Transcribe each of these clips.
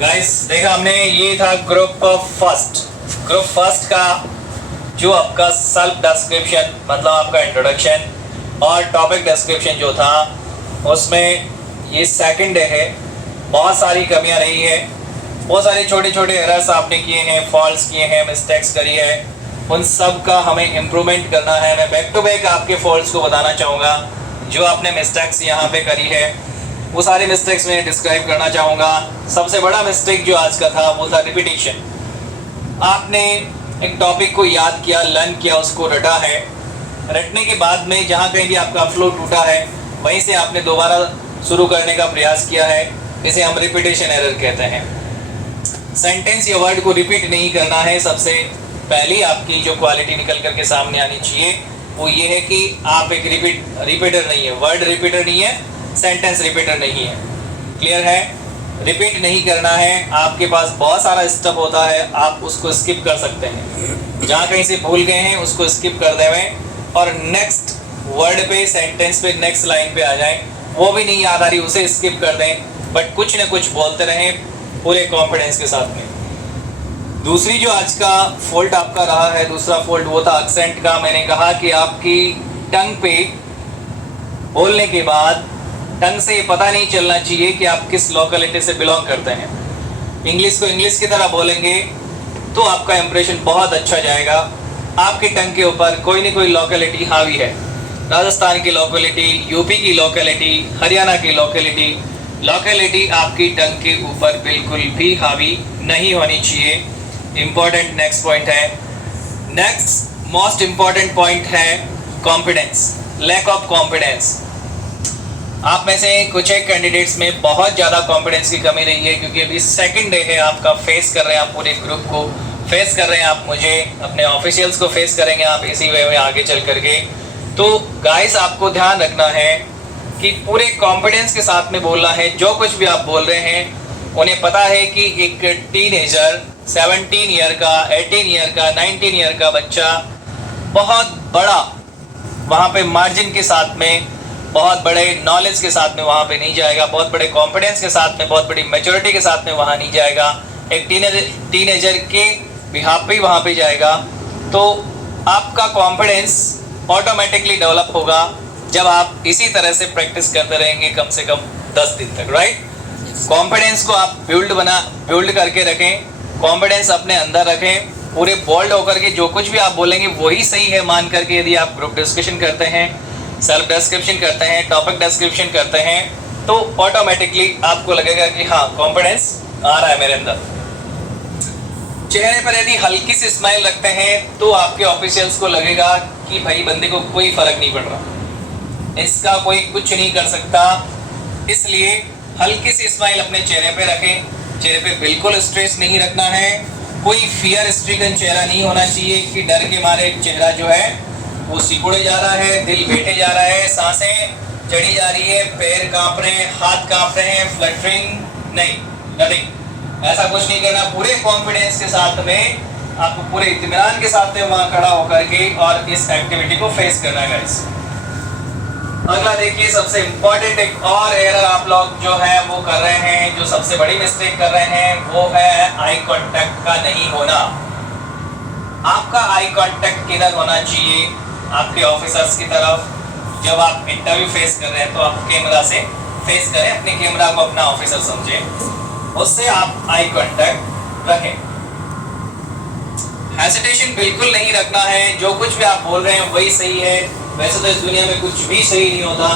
Guys देखा हमने, ये था ग्रुप फर्स्ट का जो आपका सेल्फ डिस्क्रिप्शन मतलब आपका इंट्रोडक्शन और टॉपिक डिस्क्रिप्शन जो था उसमें ये सेकंड डे है। बहुत सारी कमियां रही है, बहुत सारे छोटे छोटे एरर्स आपने किए हैं, फॉल्ट्स किए हैं, मिस्टेक्स करी है, उन सब का हमें इम्प्रूवमेंट करना है। मैं बैक टू बैक आपके फॉल्ट्स को बताना चाहूँगा। जो आपने मिस्टेक्स यहाँ पे करी है वो सारे मिस्टेक्स में डिस्क्राइब करना चाहूँगा। सबसे बड़ा मिस्टेक जो आज का था वो था रिपीटिशन। आपने एक टॉपिक को याद किया, लर्न किया, उसको रटा है, रटने के बाद में जहाँ कहीं भी आपका फ्लो टूटा है वहीं से आपने दोबारा शुरू करने का प्रयास किया है। इसे हम रिपीटेशन एरर कहते हैं। सेंटेंस या वर्ड को रिपीट नहीं करना है। सबसे पहली आपकी जो क्वालिटी निकल करके सामने आनी चाहिए वो ये है कि आप एक रिपीटर नहीं है, वर्ड रिपीटर नहीं है, सेंटेंस रिपीटर नहीं है। क्लियर है? रिपीट नहीं करना है। आपके पास बहुत सारा स्टेप होता है, आप उसको स्किप कर सकते हैं। जहाँ कहीं से भूल गए हैं उसको स्किप कर दें और नेक्स्ट वर्ड पे, सेंटेंस पे, नेक्स्ट लाइन पे आ जाएं। वो भी नहीं याद आ रही उसे स्किप कर दें, बट कुछ न कुछ बोलते रहें पूरे कॉन्फिडेंस के साथ में। दूसरी जो आज का फॉल्ट आपका रहा है, दूसरा फॉल्ट वो था एक्सेंट का। मैंने कहा कि आपकी टंग पे बोलने के बाद टंग से ये पता नहीं चलना चाहिए कि आप किस लोकेलिटी से बिलोंग करते हैं। इंग्लिश को इंग्लिश की तरह बोलेंगे तो आपका इंप्रेशन बहुत अच्छा जाएगा। आपकी टंग के ऊपर कोई ना कोई लोकेलिटी हावी है। राजस्थान की लोकेलिटी, यूपी की लोकेलिटी, हरियाणा की लोकेलिटी आपकी टंग के ऊपर बिल्कुल भी हावी नहीं होनी चाहिए। इम्पोर्टेंट नेक्स्ट पॉइंट है। नेक्स्ट मोस्ट इम्पॉर्टेंट पॉइंट है कॉन्फिडेंस, लैक ऑफ कॉन्फिडेंस। आप में से कुछ एक कैंडिडेट्स में बहुत ज़्यादा कॉन्फिडेंस की कमी रही है, क्योंकि अभी सेकंड डे है आपका। फेस कर रहे हैं आप पूरे ग्रुप को, फेस कर रहे हैं आप मुझे, अपने ऑफिशियल्स को फेस करेंगे आप इसी वे में आगे चल करके। तो गाइस आपको ध्यान रखना है कि पूरे कॉन्फिडेंस के साथ में बोलना है। जो कुछ भी आप बोल रहे हैं उन्हें पता है कि एक टीनेजर 17 ईयर का, 18 ईयर का, 19 ईयर का बच्चा बहुत बड़ा वहाँ पे मार्जिन के साथ में, बहुत बड़े नॉलेज के साथ में वहाँ पे नहीं जाएगा, बहुत बड़े कॉन्फिडेंस के साथ में, बहुत बड़ी मैच्योरिटी के साथ में वहाँ नहीं जाएगा। एक टीनेजर के बिहाफ पे वहाँ पे जाएगा। तो आपका कॉन्फिडेंस ऑटोमेटिकली डेवलप होगा जब आप इसी तरह से प्रैक्टिस करते रहेंगे कम से कम 10 दिन तक, राइट? कॉन्फिडेंस को आप बिल्ड करके रखें, कॉन्फिडेंस अपने अंदर रखें, पूरे बोल्ड होकर के जो कुछ भी आप बोलेंगे वही सही है मान करके। यदि आप ग्रुप डिस्कशन करते हैं, सेल्फ डिस्क्रिप्शन करते हैं, टॉपिक डिस्क्रिप्शन करते हैं, तो ऑटोमेटिकली आपको लगेगा कि हाँ कॉन्फिडेंस आ रहा है मेरे अंदर। चेहरे पर यदि हल्की सी स्माइल रखते हैं तो आपके ऑफिशियल्स को लगेगा कि भाई बंदे को कोई फर्क नहीं पड़ रहा, इसका कोई कुछ नहीं कर सकता। इसलिए हल्की सी स्माइल अपने चेहरे पे रखें। चेहरे पे बिल्कुल स्ट्रेस नहीं रखना है, कोई फियर स्ट्रिकन चेहरा नहीं होना चाहिए कि डर के मारे चेहरा जो है वो सिकुड़े जा रहा है, दिल बैठे जा रहा है, सांसें चढ़ी जा रही है, पैर कांप रहे हैं, हाथ कांप रहे हैं, फ्लटरिंग नहीं, नथिंग। ऐसा कुछ नहीं करना। पूरे कॉन्फिडेंस के साथ में आपको पूरे इत्मीनान के साथ में वहाँ खड़ा होकर के और इस एक्टिविटी को फेस करना है गाइस। अगला देखिए, सबसे इम्पोर्टेंट एक और एरर आप लोग जो है वो कर रहे हैं, जो सबसे बड़ी मिस्टेक कर रहे हैं वो है आई कांटेक्ट का नहीं होना। आपका आई कांटेक्ट किधर होना चाहिए? आपके ऑफिसर्स की तरफ। जब आप इंटरव्यू फेस कर रहे हैं तो आप कैमरा से फेस करें, अपने कैमरा को अपना ऑफिसर समझें, उससे आप आई कांटेक्ट रखें। हेसिटेशन बिल्कुल नहीं रखना है। जो कुछ भी आप बोल रहे हैं वही सही है। वैसे तो इस दुनिया में कुछ भी सही नहीं होता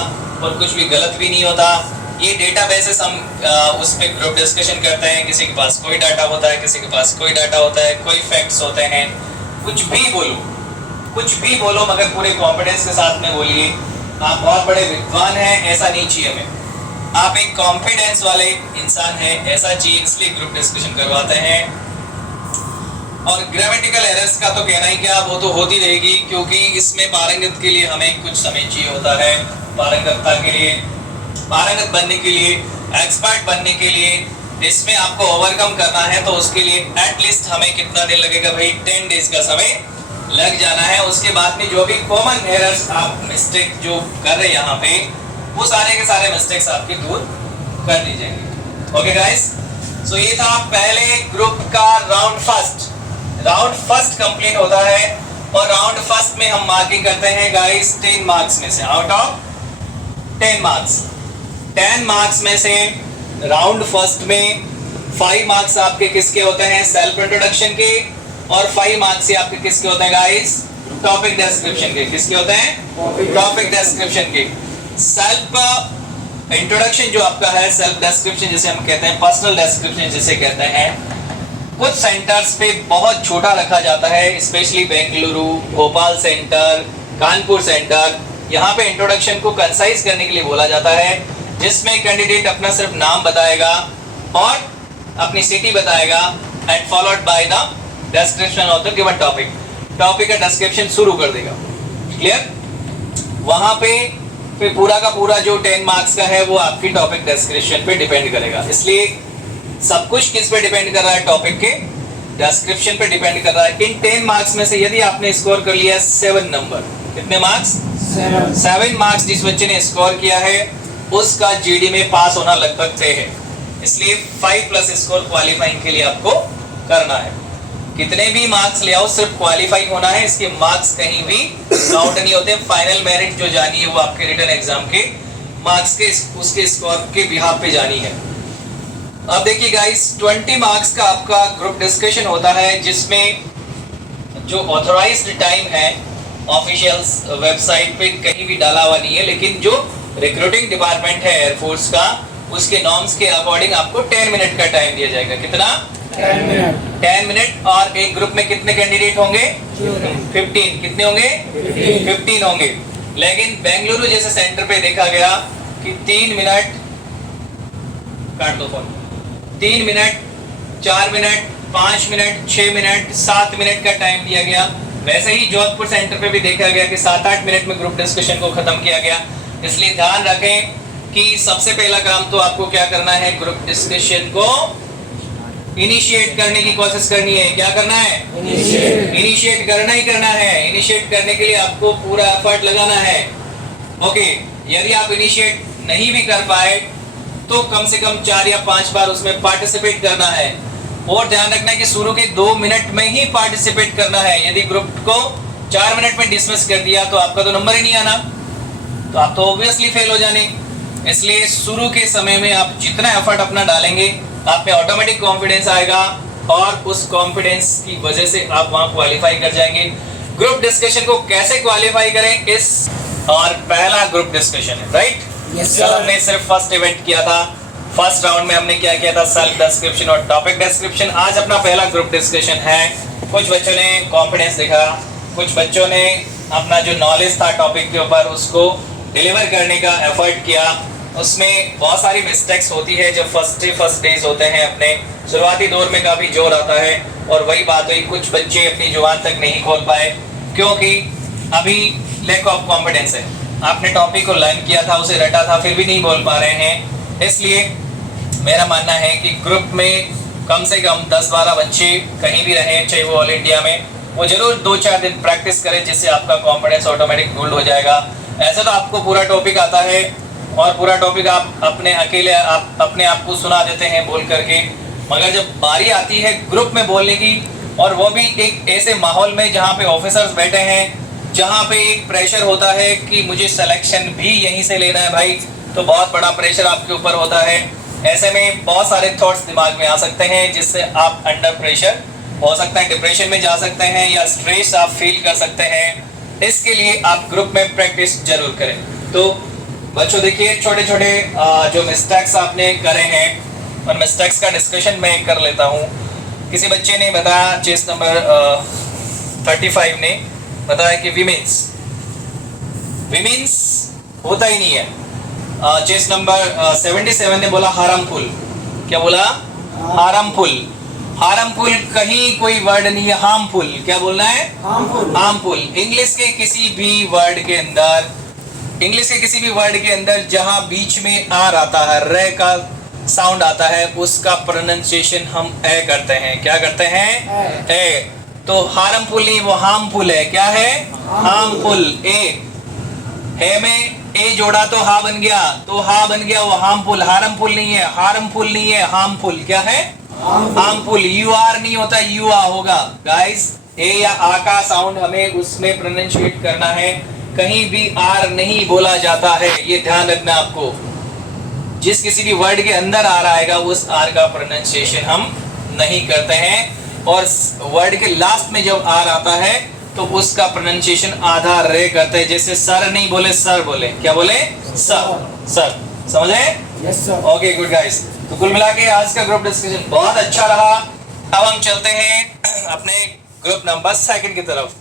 और कुछ भी गलत भी नहीं होता। ये डेटा बेसिस हम उस पर ग्रुप डिस्कशन करते हैं। किसी के पास कोई डाटा होता है, किसी के पास कोई डाटा होता है, कोई फैक्ट्स होते हैं। कुछ भी बोलो मगर पूरे कॉन्फिडेंस के साथ में बोलिए। आप बहुत बड़े विद्वान हैं ऐसा नहीं चाहिए हमें। आप एक कॉन्फिडेंस वाले इंसान हैं ऐसा चाहिए, इसलिए ग्रुप डिस्कशन करवाते हैं। और ग्रामेटिकल एरर्स का तो कहना ही क्या, वो तो होती रहेगी, क्योंकि इसमें पारंगत के लिए हमें कुछ समय चाहिए होता है। पारंगतता के लिए, पारंगत बनने के लिए, एक्सपर्ट बनने के लिए इसमें आपको ओवरकम करना है, तो उसके लिए एटलीस्ट हमें कितना दिन लगेगा भाई? 10 डेज का समय लग जाना है। उसके बाद में जो भी कॉमन एरर्स आप मिस्टेक जो कर रहे हैं यहाँ पे, वो सारे के सारे मिस्टेक्स आपके दूर कर दी जाएंगे। ओके गाइस, सो ये था पहले ग्रुप का round first. Round first complete होता है और राउंड फर्स्ट में हम मार्किंग करते हैं गाइस 10 मार्क्स में से, आउट ऑफ 10 मार्क्स। 10 मार्क्स में से राउंड फर्स्ट में 5 मार्क्स आपके किसके होते हैं, सेल्फ इंट्रोडक्शन के, और 5 मार्क्स ही आपके किसके होते हैं गाइस, टॉपिक डिस्क्रिप्शन के। किसके होते हैं, टॉपिक डिस्क्रिप्शन के। सेल्फ इंट्रोडक्शन जो आपका है, सेल्फ डिस्क्रिप्शन जिसे हम कहते हैं, पर्सनल डिस्क्रिप्शन जिसे कहते हैं, कुछ सेंटर्स पे बहुत छोटा रखा जाता है, specially Bengaluru, Bhopal centre, Kanpur centre. यहाँ पे इंट्रोडक्शन को कंसाइज करने के लिए बोला जाता है, जिसमें कैंडिडेट अपना सिर्फ नाम बताएगा और अपनी सिटी बताएगा and followed by the description of the given topic. Topic का डिस्क्रिप्शन शुरू कर देगा। क्लियर? वहां पे फिर पूरा का पूरा जो 10 मार्क्स का है वो आपकी टॉपिक डिस्क्रिप्शन पे डिपेंड करेगा। इसलिए सब कुछ किस पे डिपेंड कर रहा है, टॉपिक के डिस्क्रिप्शन पे डिपेंड कर रहा है। इन 10 मार्क्स में से यदि आपने स्कोर कर लिया 7 नंबर, कितने मार्क्स, 7 मार्क्स जिस बच्चे ने स्कोर किया है उसका जीडी में पास होना लगभग तय है। इसलिए 5+ स्कोर क्वालिफाइंग के लिए आपको करना है। कितने भी मार्क्स ले आओ, सिर्फ क्वालिफाई होना है। इसके मार्क्स कहीं भी काउंट नहीं होते। फाइनल मेरिट जो जानी है वो आपके रिटन एग्जाम के मार्क्स के उसके स्कोर के बिहाफ पे जानी है। अब देखिए गाइस, 20 मार्क्स का आपका ग्रुप डिस्कशन होता है, जिसमें जो ऑथराइज्ड टाइम है ऑफिशियल वेबसाइट पे कहीं भी डाला हुआ नहीं है, लेकिन जो रिक्रूटिंग डिपार्टमेंट है एयरफोर्स का, उसके नॉर्म्स के अकॉर्डिंग आपको 10 मिनट का टाइम दिया जाएगा। कितना, 10 मिनट। और एक ग्रुप में कितने कैंडिडेट होंगे, 15। कितने होंगे, 15 होंगे। लेकिन बेंगलुरु जैसे सेंटर पे देखा गया कि 3 मिनट, काट दो phone, 3 minute, 4 minute, 5 minute, 6 minute, 7 minute का टाइम दिया गया। वैसे ही जोधपुर सेंटर पे भी देखा गया कि 7-8 मिनट में ग्रुप डिस्कशन को खत्म किया गया। इसलिए ध्यान रखें कि सबसे पहला काम तो आपको क्या करना है, ग्रुप डिस्कशन को इनिशिएट करने की कोशिश करनी है। क्या करना है, इनिशिएट करना ही करना है। इनिशिएट करने के लिए आपको पूरा एफर्ट लगाना है। ओके, यदि आप इनिशिएट नहीं भी कर पाए तो कम से कम 4 या 5 बार उसमें पार्टिसिपेट करना है। और ध्यान रखना है कि शुरू के 2 मिनट में ही पार्टिसिपेट करना है। यदि ग्रुप को 4 मिनट में डिसमिस कर दिया तो आपका तो नंबर ही नहीं आना, तो आप तो ऑब्वियसली फेल हो जाने। इसलिए शुरू के समय में आप जितना एफर्ट अपना डालेंगे, आप में ऑटोमेटिक कॉन्फिडेंस आएगा और उस कॉन्फिडेंस की वजह से आप वहां क्वालिफाई कर जाएंगे। ग्रुप डिस्कशन को कैसे क्वालिफाई करें, इस और पहला ग्रुप डिस्कशन है, राइट? कल हमने सिर्फ फर्स्ट इवेंट किया था। फर्स्ट राउंड में हमने क्या किया था, सेल्फ डिस्क्रिप्शन और टॉपिक डिस्क्रिप्शन। आज अपना पहला ग्रुप डिस्कशन है। कुछ बच्चों ने कॉन्फिडेंस दिखा, कुछ बच्चों ने अपना जो नॉलेज था टॉपिक के ऊपर उसको डिलीवर करने का एफर्ट किया। उसमें बहुत सारी मिस्टेक्स होती है जब फर्स्ट डेज होते हैं। अपने शुरुआती दौर में काफ़ी जोर आता है और वही बात हुई, कुछ बच्चे अपनी जुबान तक नहीं खोल पाए क्योंकि अभी लैक ऑफ कॉन्फिडेंस है। आपने टॉपिक को लर्न किया था, उसे रटा था, फिर भी नहीं बोल पा रहे हैं। इसलिए मेरा मानना है कि ग्रुप में कम से कम 10-12 बच्चे कहीं भी रहें, चाहे वो ऑल इंडिया में, वो जरूर 2-4 दिन प्रैक्टिस करें, जिससे आपका कॉन्फिडेंस ऑटोमेटिक बिल्ड हो जाएगा। ऐसा तो आपको पूरा टॉपिक आता है और पूरा टॉपिक आप अपने अकेले आप अपने आप को सुना देते हैं बोल करके, मगर जब बारी आती है ग्रुप में बोलने की, और वो भी एक ऐसे माहौल में जहाँ पे ऑफिसर्स बैठे हैं, जहाँ पे एक प्रेशर होता है कि मुझे सिलेक्शन भी यहीं से लेना है भाई, तो बहुत बड़ा प्रेशर आपके ऊपर होता है। ऐसे में बहुत सारे थॉट्स दिमाग में आ सकते हैं, जिससे आप अंडर प्रेशर हो सकता है डिप्रेशन में जा सकते हैं या स्ट्रेस आप फील कर सकते हैं। इसके लिए आप ग्रुप में प्रैक्टिस जरूर करें। तो बच्चों देखिए, छोटे छोटे जो मिस्टेक्स आपने करे हैं और मिस्टेक्स का डिस्कशन मैं कर लेता हूँ। किसी बच्चे ने बताया, चेस नंबर 35 ने बताया कि विमेंस होता ही नहीं है। चेस नंबर 77 ने बोला हार्मफुल। क्या बोला? हार्मफुल। हार्मफुल कहीं कोई वर्ड नहीं है, हार्मफुल। क्या बोलना है? हार्मफुल। इंग्लिश के किसी भी वर्ड के अंदर जहां बीच में आर आता है, रे का साउंड आता है, उसका प्रोनाउंसिएशन हम ए करते हैं। क्या करते हैं? ए। तो हार्मफुल नहीं, वो हार्मफुल है। क्या है? हार्मफुल। ए है में ए जोड़ा तो हा बन गया, तो हा बन गया वो हार्मफुल, हार्मफुल नहीं है, हार्मफुल नहीं है, हार्मफुल क्या है, हार्मफुल। यू आर नहीं होता, यू आ होगा गाइस। ए या आ का साउंड हमें उसमें प्रोनाउंशिएट करना है, कहीं भी आर नहीं बोला जाता है, ये ध्यान रखना आपको। जिस किसी भी वर्ड के अंदर आर आएगा उस आर का प्रोनाउंसिएशन हम नहीं करते हैं, और वर्ड के लास्ट में जब आर आता है तो उसका प्रोनाउंसिएशन आधा रे करते हैं। जैसे सर नहीं बोले, सर बोले, क्या बोले, सर, सर, समझे? Yes sir. Okay good guys. तो कुल मिला के आज का ग्रुप डिस्कशन बहुत अच्छा रहा। अब हम चलते हैं अपने ग्रुप नंबर 2 की तरफ।